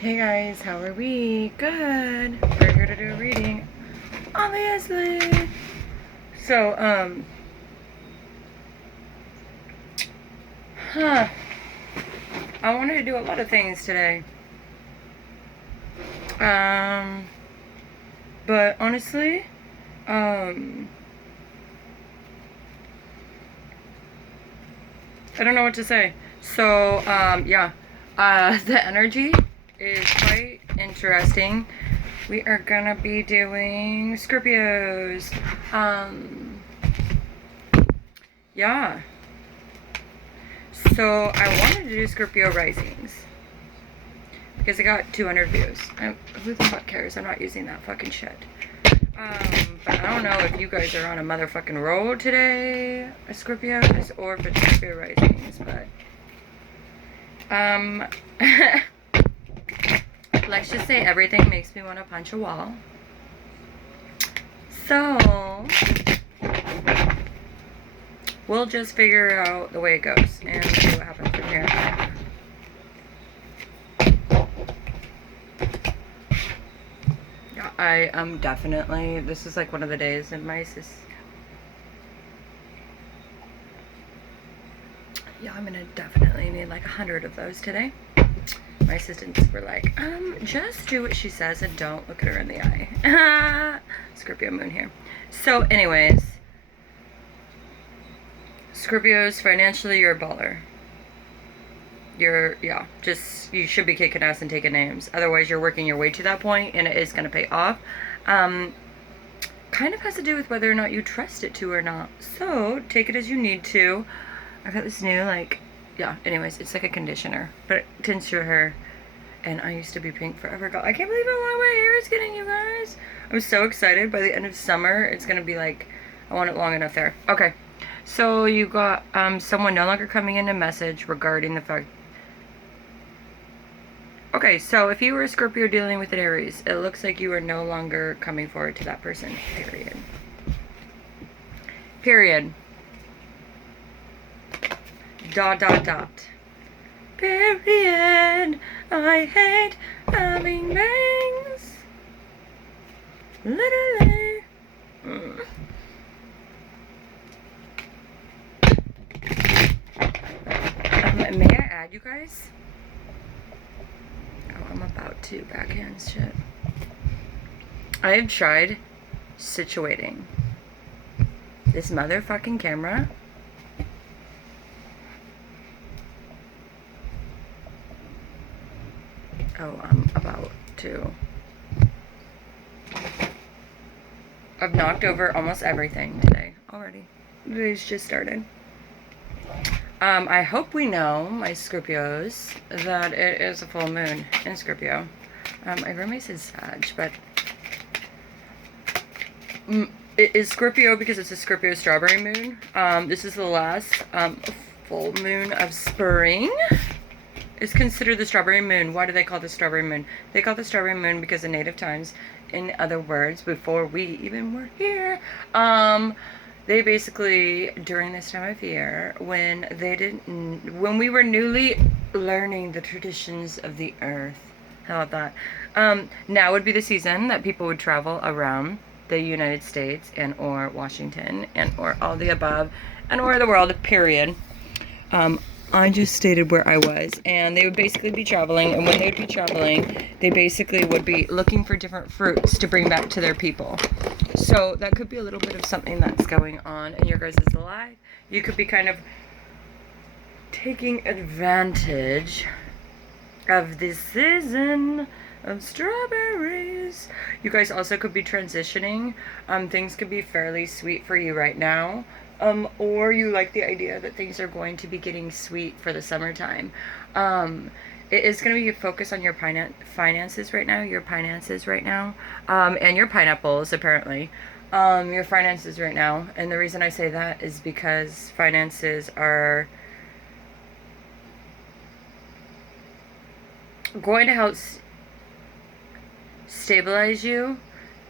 Hey guys, how are we? Good. We're here to do a reading, obviously. So, I wanted to do a lot of things today. But honestly, I don't know what to say. So, yeah, the energy is quite interesting. We are gonna be doing Scorpios. Yeah. So I wanted to do Scorpio risings because I got 200 views. Who the fuck cares? I'm not using that fucking shit. But I don't know if you guys are on a motherfucking roll today, Scorpios, or if it's Scorpio risings, but let's just say everything makes me want to punch a wall. So we'll just figure out the way it goes and see what happens from here. Yeah, I am definitely, this is like one of the days in my yeah, I'm gonna definitely need like 100 of those today. My assistants were like, just do what she says and don't look at her in the eye. Scorpio moon here. So anyways, Scorpios, financially, you're a baller. You should be kicking ass and taking names. Otherwise, you're working your way to that point, and it is going to pay off. Kind of has to do with whether or not you trust it to or not. So, take it as you need to. I got this new, anyways, it's like a conditioner, but it tints your hair. And I used to be pink forever ago. I can't believe how long my hair is getting, you guys. I'm so excited. By the end of summer, it's going to be like, I want it long enough there. Okay. So you got someone no longer coming in a message regarding the fact. Okay, so if you were a Scorpio dealing with an Aries, it looks like you are no longer coming forward to that person. Period. Period. Dot, dot, dot. Period. I hate having bangs. Literally. May I add, you guys? Oh, I'm about to backhand shit. I have tried situating this motherfucking camera. Oh, I'm about to. I've knocked over almost everything today already. The day's just started. I hope we know, my Scorpios, that it is a full moon in Scorpio. My roommate says Sag, but it is Scorpio because it's a Scorpio strawberry moon. This is the last full moon of spring. It's considered the strawberry moon. Why do they call this strawberry moon? They call the strawberry moon because in native times, in other words, before we even were here, they basically, during this time of year, when we were newly learning the traditions of the earth, how about that? Now would be the season that people would travel around the United States and or Washington and or all the above and or the world, period. I just stated where I was, and they would basically be traveling, and when they would be traveling, they basically would be looking for different fruits to bring back to their people. So that could be a little bit of something that's going on in your guys' life. You could be kind of taking advantage of this season of strawberries. You guys also could be transitioning. Things could be fairly sweet for you right now. Or you like the idea that things are going to be getting sweet for the summertime. It is going to be a focus on your finances right now, and your pineapples, apparently. Your finances right now. And the reason I say that is because finances are going to help stabilize you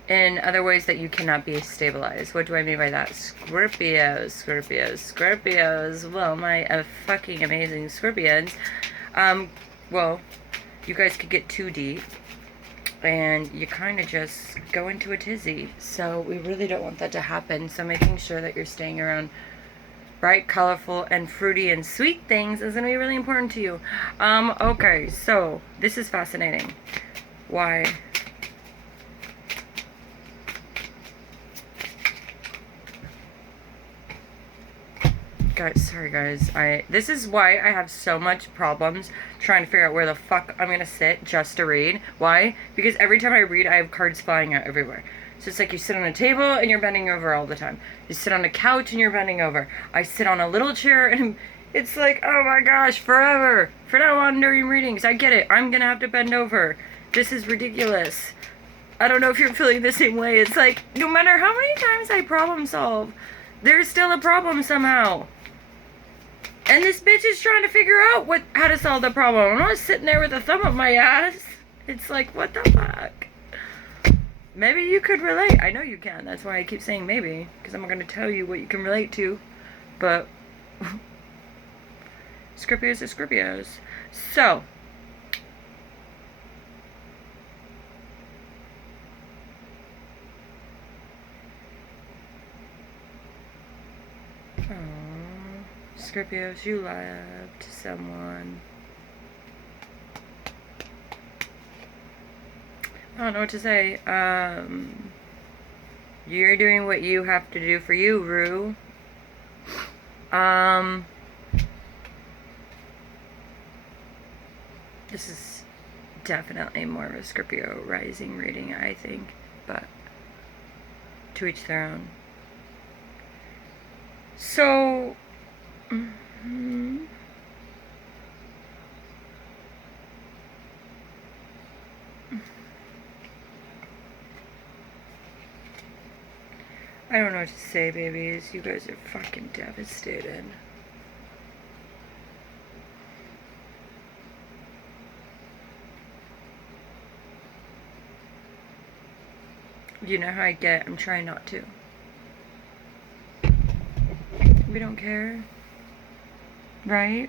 in other ways that you cannot be stabilized. What do I mean by that? Scorpios. Well, my fucking amazing Scorpions. Well, you guys could get too deep and you kind of just go into a tizzy. So we really don't want that to happen. So making sure that you're staying around bright, colorful, and fruity and sweet things is going to be really important to you. Okay, so this is fascinating. Why? Guys, sorry guys. This is why I have so much problems trying to figure out where the fuck I'm gonna sit just to read. Why? Because every time I read, I have cards flying out everywhere. So it's like you sit on a table and you're bending over all the time. You sit on a couch and you're bending over. I sit on a little chair and it's like, oh my gosh, forever. From now on during readings, I get it. I'm gonna have to bend over. This is ridiculous. I don't know if you're feeling the same way. It's like, no matter how many times I problem solve, there's still a problem somehow. And this bitch is trying to figure out how to solve the problem. I'm not sitting there with a thumb up my ass. It's like, what the fuck? Maybe you could relate. I know you can. That's why I keep saying maybe. Because I'm going to tell you what you can relate to. But Scorpios are Scorpios. So. Scorpios, you loved someone. I don't know what to say. You're doing what you have to do for you, Rue. This is definitely more of a Scorpio rising reading, I think. But to each their own. So... I don't know what to say, babies. You guys are fucking devastated. You know how I get? I'm trying not to. We don't care. Right?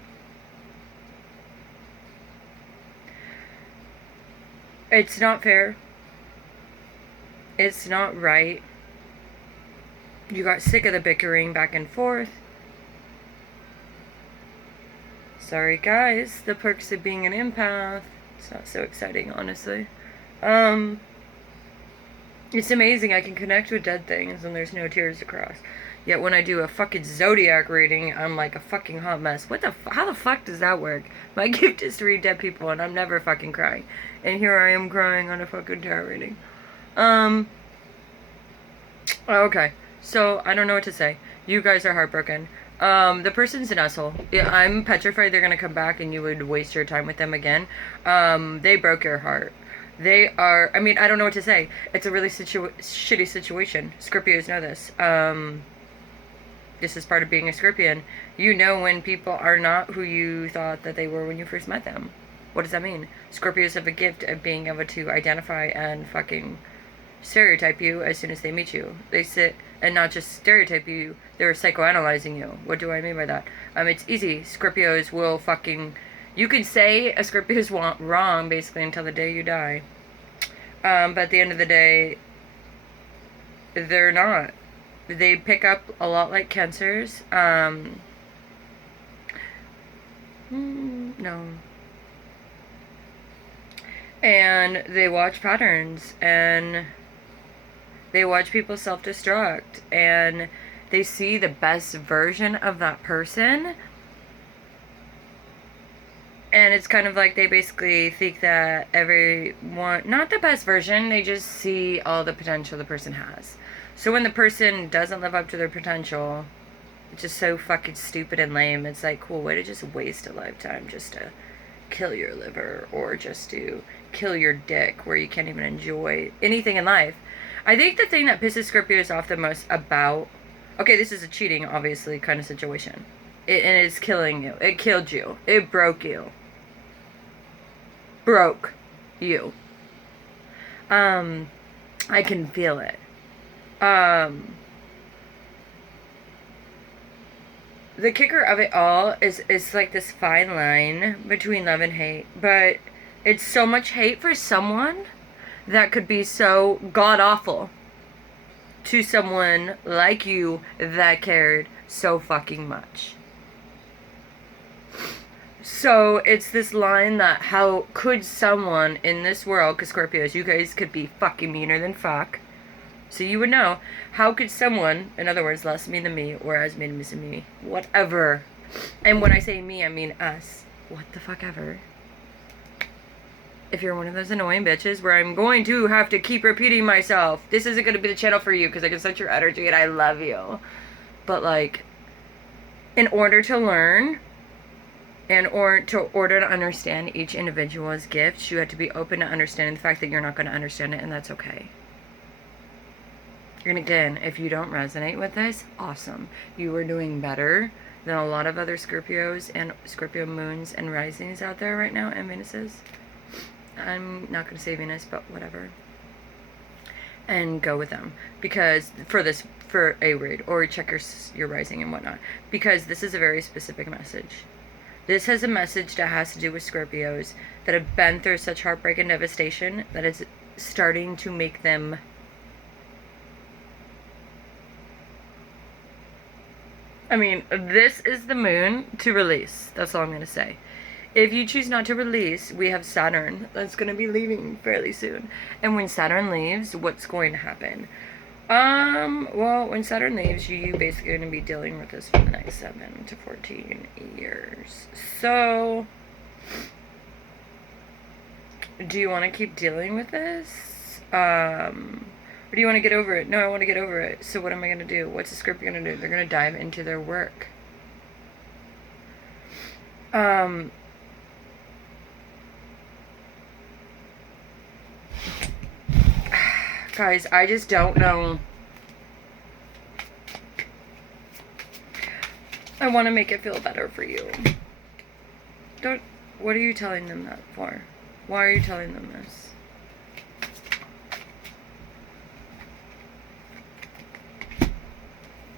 It's not fair. It's not right. You got sick of the bickering back and forth. Sorry guys, the perks of being an empath. It's not so exciting, honestly. It's amazing I can connect with dead things and there's no tears to cross. Yet when I do a fucking zodiac reading, I'm like a fucking hot mess. How the fuck does that work? My gift is to read dead people and I'm never fucking crying. And here I am crying on a fucking tarot reading. Okay. So, I don't know what to say. You guys are heartbroken. The person's an asshole. Yeah, I'm petrified they're gonna come back and you would waste your time with them again. They broke your heart. They are, I mean, I don't know what to say. It's a really shitty situation. Scorpios know this. This is part of being a Scorpion. You know when people are not who you thought that they were when you first met them. What does that mean? Scorpios have a gift of being able to identify and fucking stereotype you as soon as they meet you. They sit and not just stereotype you, they're psychoanalyzing you. What do I mean by that? It's easy. Scorpios will fucking... You could say a Scorpio's wrong basically until the day you die. But at the end of the day, they're not. They pick up a lot like Cancers. No. And they watch patterns and they watch people self-destruct and they see the best version of that person. And it's kind of like they basically think that everyone, not the best version, they just see all the potential the person has. So when the person doesn't live up to their potential, it's just so fucking stupid and lame. It's like, cool, way to just waste a lifetime just to kill your liver or just to kill your dick where you can't even enjoy anything in life. I think the thing that pisses Scorpios off the most about... Okay, this is a cheating, obviously, kind of situation. And it's killing you. It killed you. It broke you. Broke you. I can feel it. The kicker of it all is like this fine line between love and hate. But It's so much hate for someone that could be so god-awful to someone like you that cared so fucking much. So it's this line that how could someone in this world, because Scorpios, you guys could be fucking meaner than fuck. So you would know, how could someone, in other words, less mean than me, or as mean as me, whatever. And when I say me, I mean us. What the fuck ever. If you're one of those annoying bitches where I'm going to have to keep repeating myself, this isn't going to be the channel for you because I can sense your energy and I love you. But like, in order to learn, or to understand each individual's gifts, you have to be open to understanding the fact that you're not going to understand it, and that's okay. And again, if you don't resonate with this, awesome. You are doing better than a lot of other Scorpios and Scorpio moons and risings out there right now, and Venuses. I'm not going to say Venus, but whatever. And go with them. Because for a read, or check your rising and whatnot. Because this is a very specific message. This has a message that has to do with Scorpios that have been through such heartbreak and devastation that it's starting to make them this is the moon to release. That's all I'm going to say. If you choose not to release, we have Saturn that's going to be leaving fairly soon. And when Saturn leaves, what's going to happen? Well, when Saturn leaves, you basically going to be dealing with this for the next 7 to 14 years. So, do you want to keep dealing with this? Or do you want to get over it? No, I want to get over it. So what am I going to do? What's the Scorpio going to do? They're going to dive into their work. Guys, I just don't know. I want to make it feel better for you. What are you telling them that for? Why are you telling them this?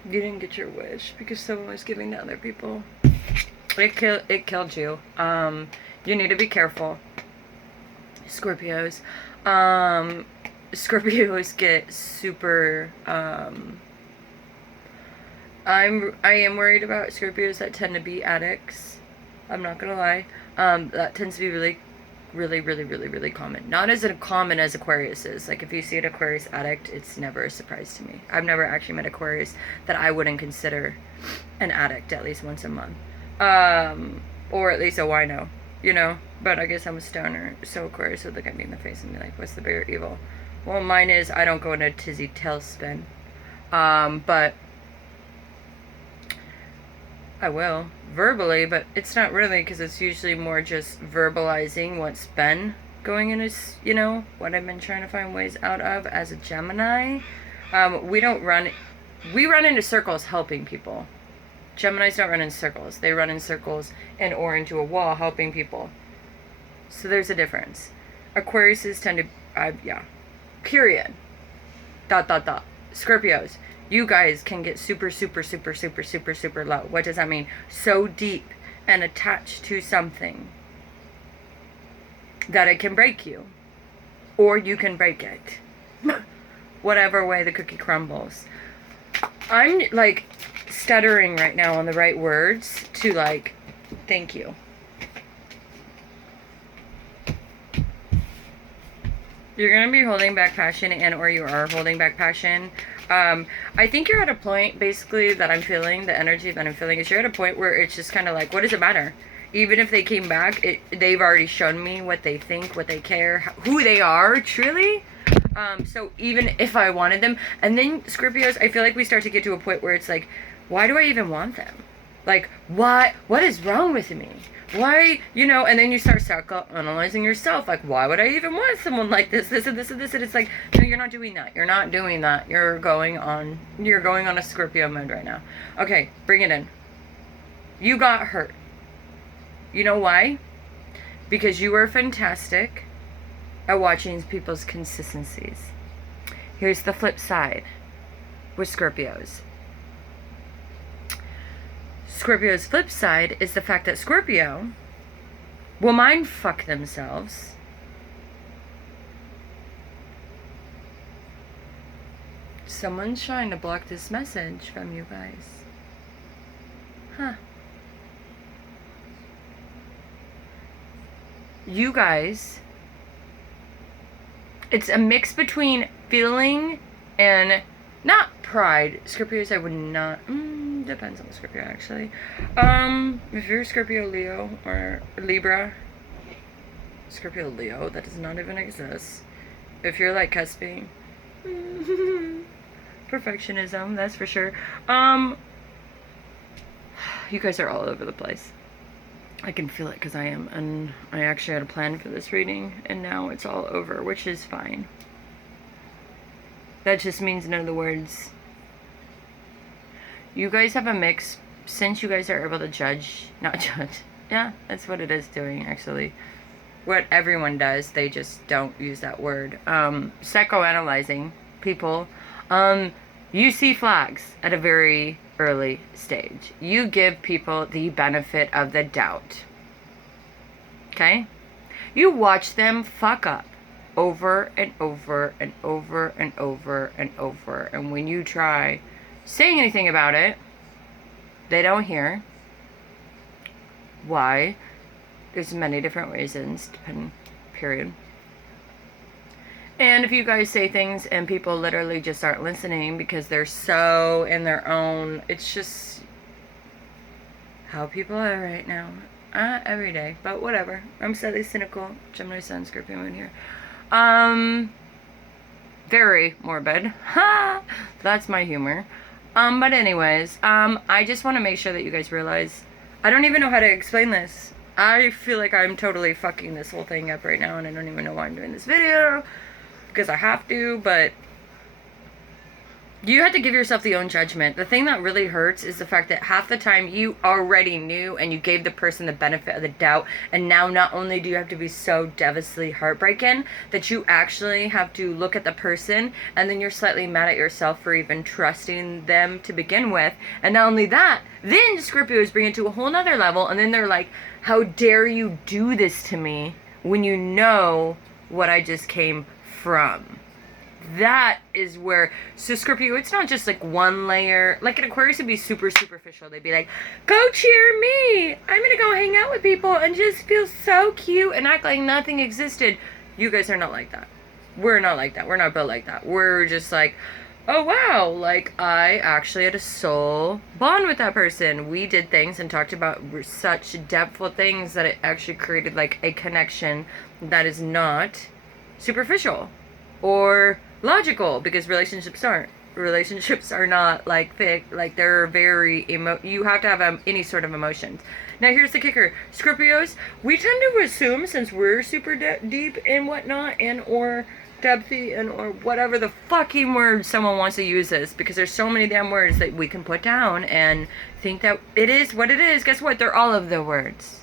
You didn't get your wish because someone was giving to other people. It killed you. You need to be careful. Scorpios. Scorpios get super, I am worried about Scorpios that tend to be addicts. I'm not gonna lie. That tends to be really common. Not as common as Aquarius is. Like, if you see an Aquarius addict, it's never a surprise to me. I've never actually met Aquarius that I wouldn't consider an addict at least once a month. Or at least a wino, you know? But I guess I'm a stoner, so Aquarius would look at me in the face and be like, what's the bigger evil? Well, mine is I don't go into a tizzy tailspin. But I will, verbally, but it's not really, because it's usually more just verbalizing what's been going in, you know, what I've been trying to find ways out of as a Gemini. We run into circles helping people. Geminis don't run in circles. They run in circles or into a wall helping people. So there's a difference. Aquariuses tend to, yeah. Period. ... Scorpios, you guys can get super low. What does that mean? So deep and attached to something that it can break you. Or you can break it. Whatever way the cookie crumbles. I'm, like, stuttering right now on the right words to, like, thank you. You're going to be holding back passion, or you are holding back passion. I think you're at a point, basically, that I'm feeling, the energy that I'm feeling, is you're at a point where it's just kind of like, what does it matter? Even if they came back, they've already shown me what they think, what they care, who they are, truly. So even if I wanted them, and then Scorpios, I feel like we start to get to a point where it's like, why do I even want them? Like, what is wrong with me? Why, you know, and then you start analyzing yourself, like, why would I even want someone like this and this, and it's like, no, you're not doing that, you're going on a Scorpio mode right now. Okay, bring it in. You got hurt. You know why? Because you were fantastic at watching people's consistencies. Here's the flip side with Scorpios. Scorpio's flip side is the fact that Scorpio will mind fuck themselves. Someone's trying to block this message from you guys. Huh. You guys, it's a mix between feeling and not pride. Scorpios, I would not. Depends on the Scorpio, actually. If you're Scorpio, Leo, or Libra, Scorpio, Leo, that does not even exist. If you're like cusping, perfectionism, that's for sure. You guys are all over the place. I can feel it because I am, and I actually had a plan for this reading, and now it's all over, which is fine. That just means none of the words. You guys have a mix, since you guys are able to not judge. Yeah, that's what it is doing, actually. What everyone does, they just don't use that word. Psychoanalyzing people. You see flags at a very early stage. You give people the benefit of the doubt. Okay? You watch them fuck up over and over and over and over and over. And when you try saying anything about it, they don't hear. Why? There's many different reasons, depending, period. And if you guys say things and people literally just aren't listening because they're so in their own, it's just how people are right now. Every day, but whatever. I'm slightly cynical. Gemini Sun, Scorpio Moon here. Very morbid. Ha! That's my humor. But anyways, I just want to make sure that you guys realize, I don't even know how to explain this. I feel like I'm totally fucking this whole thing up right now, and I don't even know why I'm doing this video. Because I have to, but you have to give yourself the own judgment. The thing that really hurts is the fact that half the time you already knew and you gave the person the benefit of the doubt, and now not only do you have to be so devastatingly heartbreaking that you actually have to look at the person, and then you're slightly mad at yourself for even trusting them to begin with. And not only that, then Scorpios bring it to a whole nother level, and then they're like, how dare you do this to me when you know what I just came from. That is where, so Scorpio, it's not just like one layer. Like an Aquarius would be super superficial. They'd be like, go cheer me, I'm gonna go hang out with people and just feel so cute and act like nothing existed. You guys are not like that. We're not like that. We're not built like that. We're just like, oh wow, like I actually had a soul bond with that person. We did things and talked about such depthful things that it actually created like a connection that is not superficial or logical, because relationships are not like thick, like they're very you have to have any sort of emotions. Now here's the kicker, Scorpios, we tend to assume, since we're super deep and whatnot, and or depthy and or whatever the fucking word someone wants to use this, because there's so many damn words that we can put down and think that it is what it is. Guess what? They're all of the words,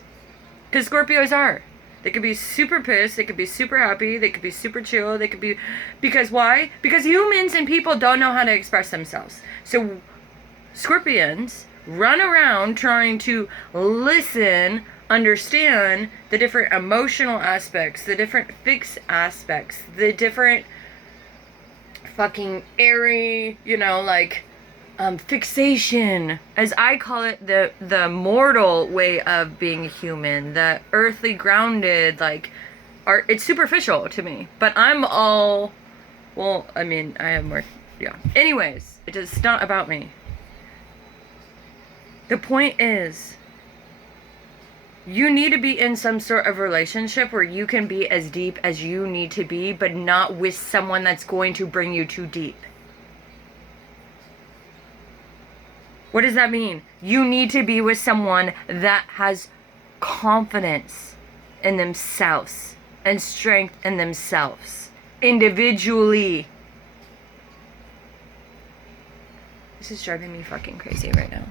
because Scorpios are. They could be super pissed, they could be super happy, they could be super chill, they could be, because why? Because humans and people don't know how to express themselves. So Scorpions run around trying to listen, understand the different emotional aspects, the different fixed aspects, the different fucking airy, you know, like fixation, as I call it, the mortal way of being human, the earthly grounded, like, it's superficial to me. But I'm all, well, I mean, I have more, yeah. Anyways, it's not about me. The point is, you need to be in some sort of relationship where you can be as deep as you need to be, but not with someone that's going to bring you too deep. What does that mean? You need to be with someone that has confidence in themselves and strength in themselves individually. This is driving me fucking crazy right now.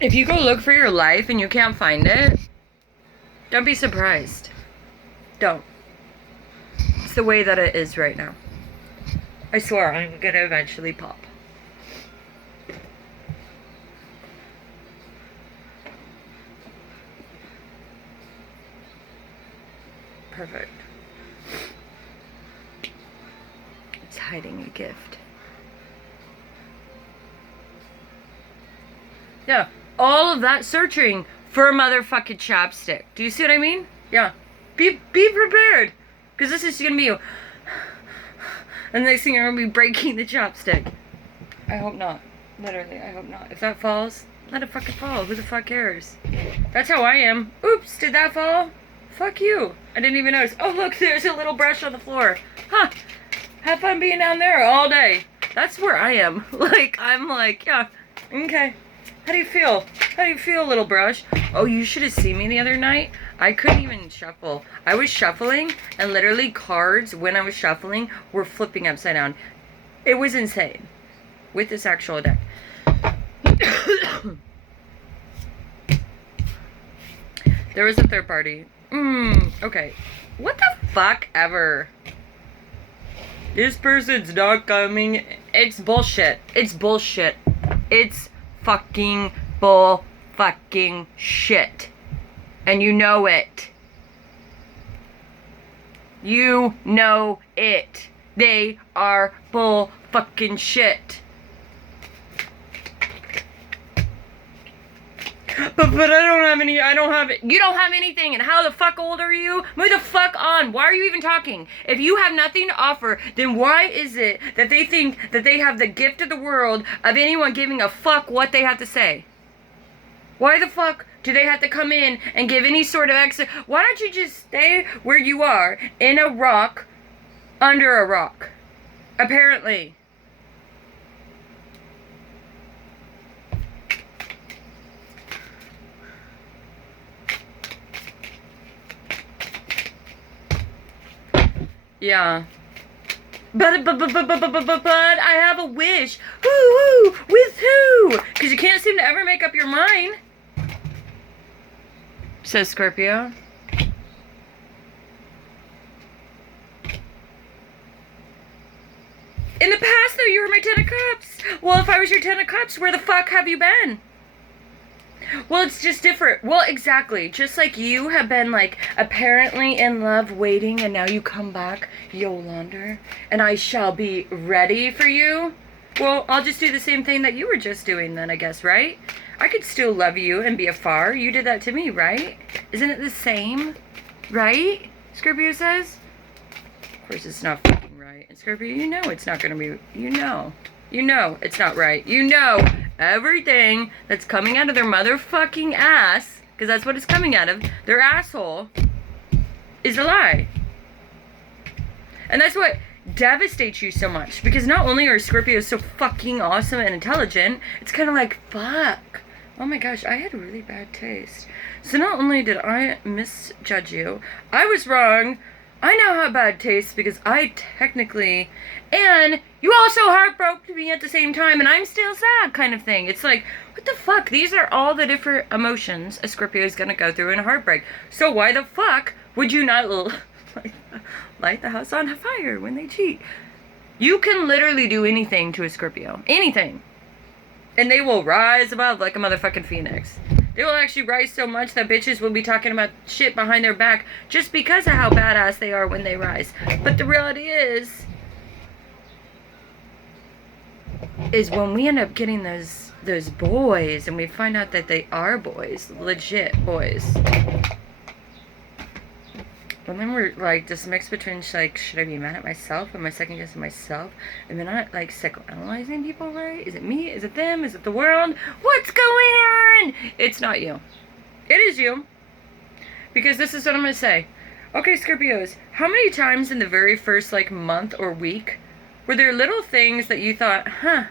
If you go look for your life and you can't find it, Don't be surprised. Don't. It's the way that it is right now. I swear, I'm gonna eventually pop. Perfect. It's hiding a gift. Yeah, all of that searching for a motherfucking chapstick. Do you see what I mean? Yeah. Be prepared. Because this is gonna be you. And the next thing you're gonna be breaking the chopstick. I hope not. Literally, I hope not. If that falls, let it fucking fall. Who the fuck cares? That's how I am. Oops, did that fall? Fuck you. I didn't even notice. Oh look, there's a little brush on the floor. Huh. Have fun being down there all day. That's where I am. Like, I'm like, yeah, okay. How do you feel? How do you feel, little brush? Oh, you should have seen me the other night. I couldn't even shuffle. I was shuffling, and literally cards, when I was shuffling, were flipping upside down. It was insane. With this actual deck. There was a third party. Okay. What the fuck ever? This person's not coming. It's bullshit. It's bullshit. It's fucking bull fucking shit. And you know it. You know it. They are bull fucking shit. But I don't have it. You don't have anything, and how the fuck old are you? Move the fuck on. Why are you even talking? If you have nothing to offer, then why is it that they think that they have the gift of the world of anyone giving a fuck what they have to say? Why the fuck do they have to come in and give any sort of extra? Why don't you just stay where you are, in a rock, under a rock? Apparently. Yeah. But I have a wish. Woo! With who? Because you can't seem to ever make up your mind. Says Scorpio. In the past, though, you were my 10 of Cups. Well, if I was your 10 of Cups, where the fuck have you been? Well, it's just different. Well, exactly. Just like you have been, like, apparently in love, waiting, and now you come back, Yolanda, and I shall be ready for you. Well, I'll just do the same thing that you were just doing then, I guess, right? I could still love you and be afar. You did that to me, right? Isn't it the same? Right? Scorpio says? Of course, it's not fucking right. And Scorpio, you know it's not going to be... You know it's not right. You know everything that's coming out of their motherfucking ass, because that's what it's coming out of, their asshole, is a lie. And that's what devastates you so much, because not only are Scorpios so fucking awesome and intelligent, it's kind of like, fuck. Oh my gosh, I had really bad taste. So not only did I misjudge you, I was wrong. I now have bad taste because I technically, and you also heartbroke me at the same time, and I'm still sad kind of thing. It's like, what the fuck? These are all the different emotions a Scorpio is going to go through in a heartbreak. So why the fuck would you not light the house on fire when they cheat? You can literally do anything to a Scorpio. Anything. And they will rise above like a motherfucking phoenix. They will actually rise so much that bitches will be talking about shit behind their back just because of how badass they are when they rise. But the reality is when we end up getting those boys and we find out that they are boys, legit boys. And then we're like this mix between like, should I be mad at myself? Am I second guessing myself? Am I not like psychoanalyzing people right? Is it me? Is it them? Is it the world? What's going on? It's not you. It is you. Because this is what I'm going to say. Okay, Scorpios, how many times in the very first like month or week were there little things that you thought, huh,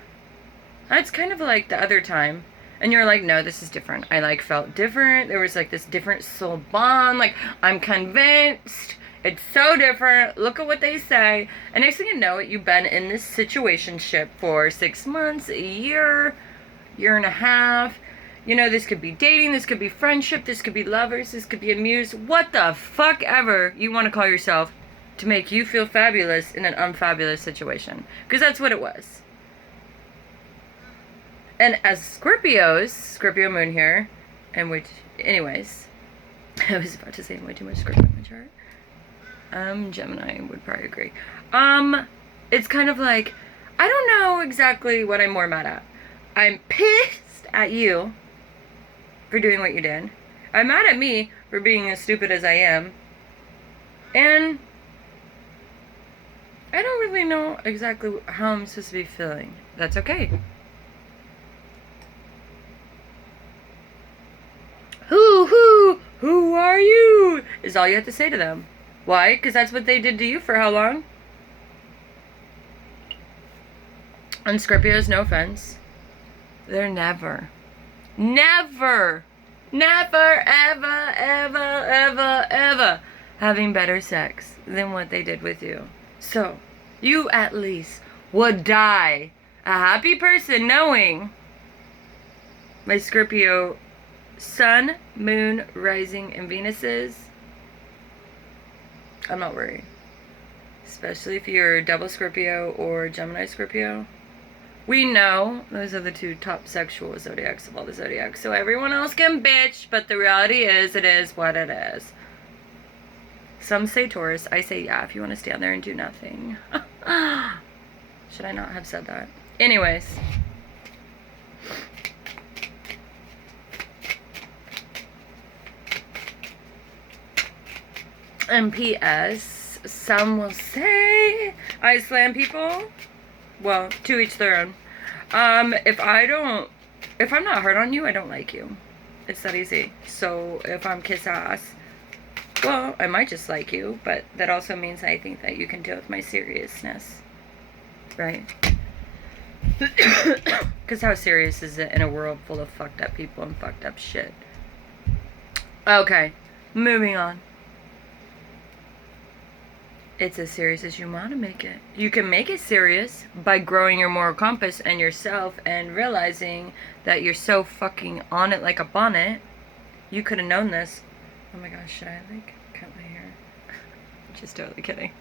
that's kind of like the other time? And you're like, no, this is different. I like felt different. There was like this different soul bond. Like, I'm convinced. It's so different. Look at what they say. And next thing you know it, you've been in this situationship for 6 months, a year and a half. You know, this could be dating, this could be friendship, this could be lovers, this could be a muse, what the fuck ever you want to call yourself to make you feel fabulous in an unfabulous situation. Because that's what it was. And as Scorpios, Scorpio moon here, and which, anyways, I was about to say way too much Scorpio in my chart. Gemini would probably agree. It's kind of like, I don't know exactly what I'm more mad at. I'm pissed at you for doing what you did. I'm mad at me for being as stupid as I am. And I don't really know exactly how I'm supposed to be feeling. That's okay. Who are you? Is all you have to say to them. Why? Because that's what they did to you for how long? And Scorpios, no offense, they're never, ever, ever having better sex than what they did with you. So, you at least would die a happy person knowing my Scorpio Sun, Moon, Rising, and Venuses. I'm not worried. Especially if you're double Scorpio or Gemini Scorpio. We know those are the two top sexual zodiacs of all the zodiacs. So everyone else can bitch, but the reality is, it is what it is. Some say Taurus. I say yeah, if you want to stand there and do nothing. Should I not have said that? Anyways. And P.S. Some will say I slam people. Well, to each their own. If I'm not hard on you, I don't like you. It's that easy. So if I'm kiss ass, well, I might just like you, but that also means I think that you can deal with my seriousness. Right? Because how serious is it in a world full of fucked up people and fucked up shit? Okay, moving on. It's as serious as you want to make it. You can make it serious by growing your moral compass and yourself and realizing that you're so fucking on it like a bonnet. You could have known this. Oh my gosh, should I like cut my hair? Just totally kidding.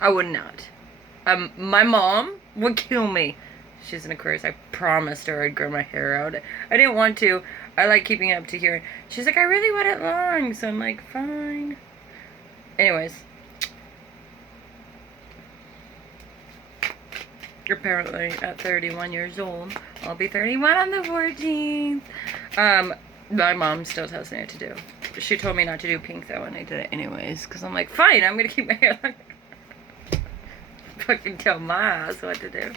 I would not. My mom would kill me. She's an Aquarius. I promised her I'd grow my hair out. I didn't want to. I like keeping it up to here. She's like, I really want it long. So I'm like, fine. Anyways. Apparently at 31 years old. I'll be 31 on the 14th. My mom still tells me what to do. She told me not to do pink though, and I did it anyways. Because I'm like, fine, I'm going to keep my hair long. Fucking tell my ass what to do.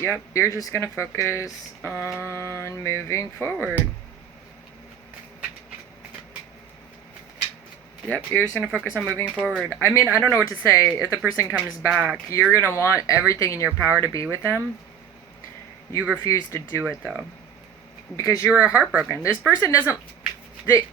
Yep, you're just going to focus on moving forward. Yep, you're just going to focus on moving forward. I mean, I don't know what to say. If the person comes back, you're going to want everything in your power to be with them. You refuse to do it, though. Because you were heartbroken. This person doesn't... They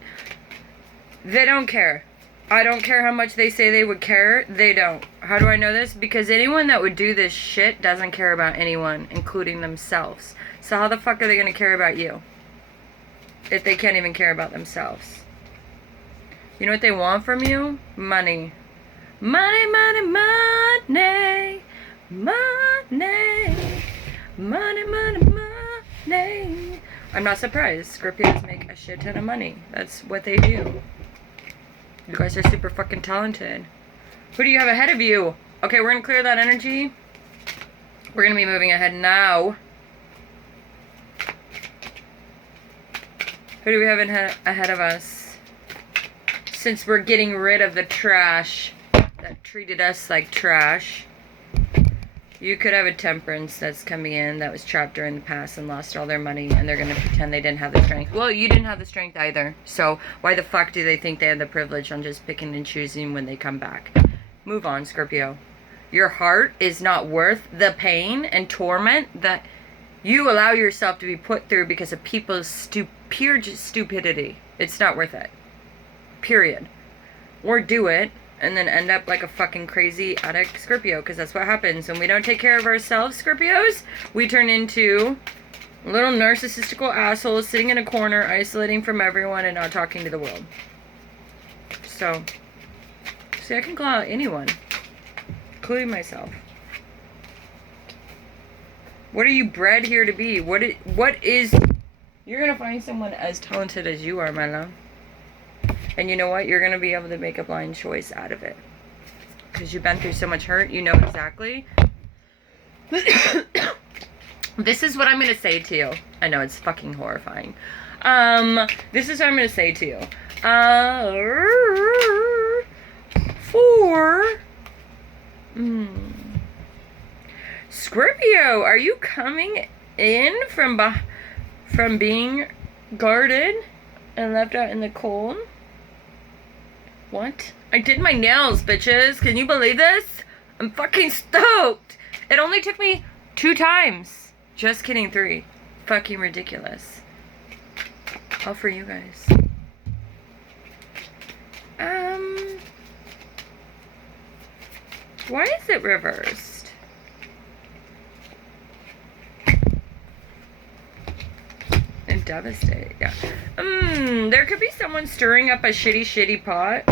don't care. I don't care how much they say they would care. They don't. How do I know this? Because anyone that would do this shit doesn't care about anyone, including themselves. So how the fuck are they going to care about you? If they can't even care about themselves. You know what they want from you? Money. Money, money, money. Money. Money, money, money. I'm not surprised. Scorpios make a shit ton of money. That's what they do. You guys are super fucking talented. Who do you have ahead of you? Okay, we're gonna clear that energy. We're gonna be moving ahead now. Who do we have ahead of us? Since we're getting rid of the trash that treated us like trash, you could have a temperance that's coming in that was trapped during the past and lost all their money, and they're going to pretend they didn't have the strength. Well, you didn't have the strength either, so why the fuck do they think they have the privilege on just picking and choosing when they come back? Move on, Scorpio. Your heart is not worth the pain and torment that you allow yourself to be put through because of people's pure stupidity. It's not worth it. Period. Or do it, and then end up like a fucking crazy addict Scorpio, because that's what happens when we don't take care of ourselves, Scorpios. We turn into little narcissistical assholes sitting in a corner, isolating from everyone and not talking to the world. So, see, I can call out anyone, including myself. What are you bred here to be? What is... You're going to find someone as talented as you are, my love. And you know what? You're going to be able to make a blind choice out of it. Because you've been through so much hurt. You know exactly. This is what I'm going to say to you. I know, it's fucking horrifying. This is what I'm going to say to you. Scorpio, are you coming in from being guarded and left out in the cold? What? I did my nails, bitches. Can you believe this? I'm fucking stoked. It only took me 2 times. Just kidding, 3. Fucking ridiculous. All for you guys. Why is it reversed? And devastate, yeah. There could be someone stirring up a shitty pot.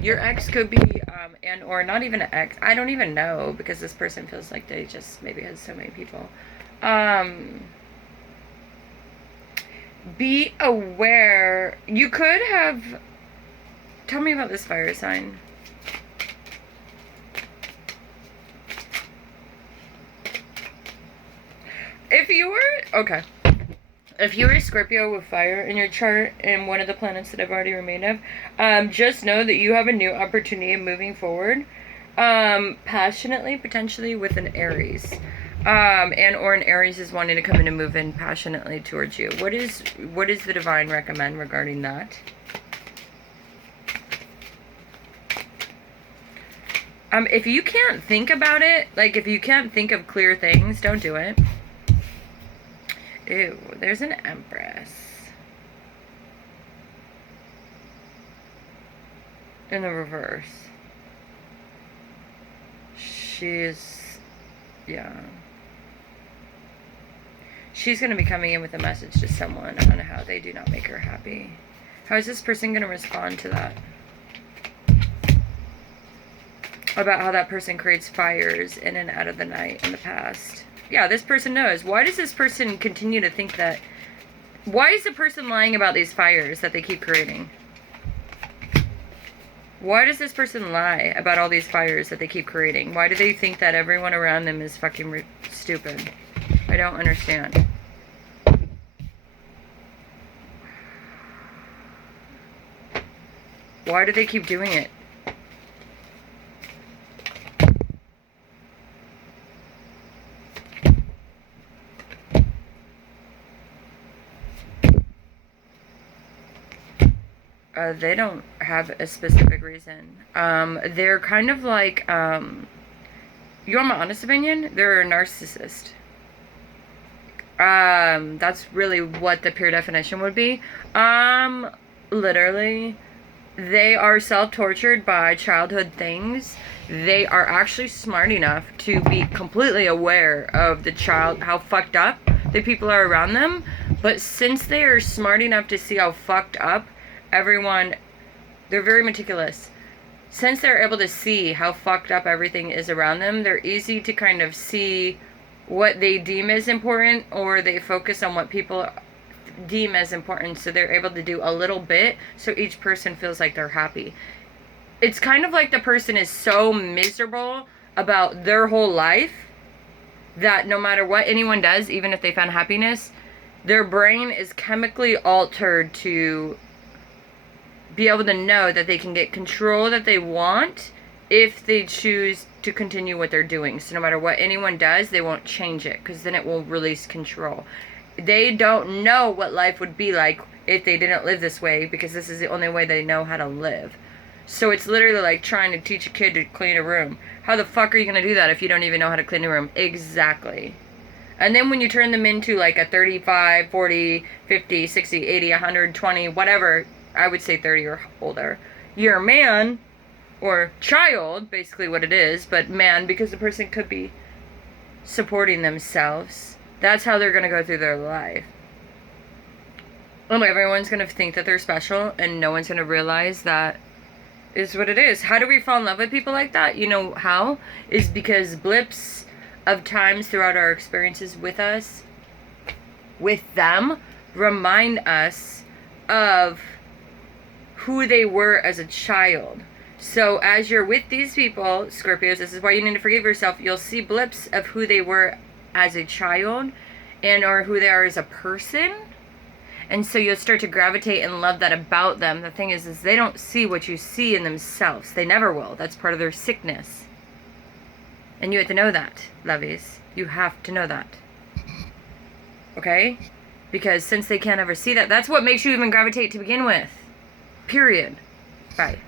Your ex could be, and or not even an ex. I don't even know, because this person feels like they just maybe has so many people. Be aware. You could have... Tell me about this fire sign. If you were... Okay. If you were a Scorpio with fire in your chart and one of the planets that I've already remained of, just know that you have a new opportunity of moving forward, passionately, potentially with an Aries. And or an Aries is wanting to come in and move in passionately towards you. What is the divine recommend regarding that? If you can't think about it, like if you can't think of clear things, don't do it. Ew, there's an Empress. In the reverse. She's... yeah. She's going to be coming in with a message to someone on how they do not make her happy. How is this person going to respond to that? About how that person creates fires in and out of the night in the past. Yeah, this person knows. Why does this person continue to think that... Why is the person lying about these fires that they keep creating? Why does this person lie about all these fires that they keep creating? Why do they think that everyone around them is fucking stupid? I don't understand. Why do they keep doing it? They don't have a specific reason. They're kind of like, you want my honest opinion? They're a narcissist. That's really what the pure definition would be. Literally, they are self-tortured by childhood things. They are actually smart enough to be completely aware of the child, how fucked up the people are around them. But since they are smart enough to see how fucked up everyone, they're very meticulous. Since they're able to see how fucked up everything is around them, they're easy to kind of see what they deem as important, or they focus on what people deem as important, so they're able to do a little bit so each person feels like they're happy. It's kind of like the person is so miserable about their whole life that no matter what anyone does, even if they found happiness, their brain is chemically altered to be able to know that they can get control that they want if they choose to continue what they're doing. So no matter what anyone does, they won't change it, because then it will release control. They don't know what life would be like if they didn't live this way, because this is the only way they know how to live. So it's literally like trying to teach a kid to clean a room. How the fuck are you going to do that if you don't even know how to clean a room? Exactly. And then when you turn them into like a 35, 40, 50, 60, 80, 120, whatever, I would say 30 or older, you're a man or child, basically what it is, but man, because the person could be supporting themselves. That's how they're going to go through their life. And everyone's going to think that they're special, and no one's going to realize that is what it is. How do we fall in love with people like that? You know how? Is because blips of times throughout our experiences with us, with them, remind us of who they were as a child. So as you're with these people, Scorpios, this is why you need to forgive yourself. You'll see blips of who they were as a child and or who they are as a person. And so you'll start to gravitate and love that about them. The thing is they don't see what you see in themselves. They never will. That's part of their sickness. And you have to know that, lovies. You have to know that. Okay? Because since they can't ever see that, that's what makes you even gravitate to begin with. Period. Bye.